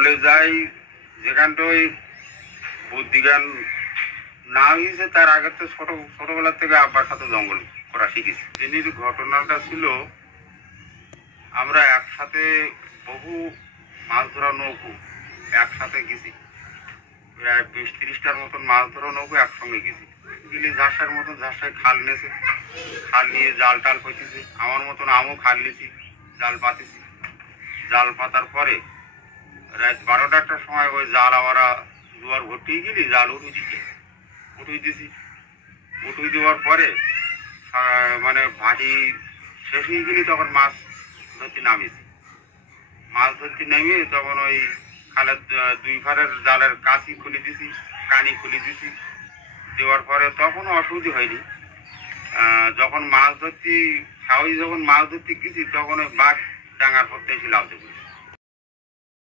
জঙ্গলে যাই যেখানটায় বুদ্ধিজ্ঞান না হয়েছে তার আগে তো ছোটবেলা থেকে আব্বার সাথে জঙ্গল করা শিখেছি। যিনির ঘটনাটা ছিল, আমরা একসাথে বহু মাছ ধরা নৌকো একসাথে গেছি, প্রায় 20-30টার মতন মাছ ধরা নৌকো একসঙ্গে গেছি। গেলে ঝাঁসার মতন ঝাঁসায় খাল নিয়েছে, খাল নিয়ে জাল টাল পেতেছে, আমার মতন আমিও খাল নিয়েছি, জাল পাতেছি। জাল পাতার পরে রাত 12টার সময় ওই জাল আমরা জোয়ার ভর্তি গেলি, জাল উঠুই দিছি। উঠুই দেওয়ার পরে মানে ভাটি শেষ হয়ে গেলি, তখন মাছ ধরতে নামিয়েছি। মাছ ধরতে নেমে তখন ওই খালের দুই ফারের জালের কাছি খুলে দিছি, কানি খুলে দিছি। দেওয়ার পরে তখনও অসুবিধা হয়নি। যখন মাছ ধরতে যখন মাছ ধরতে গেছি, তখন ওই বাঘ ডাঙার পড়তে এসে লাভ দেবে।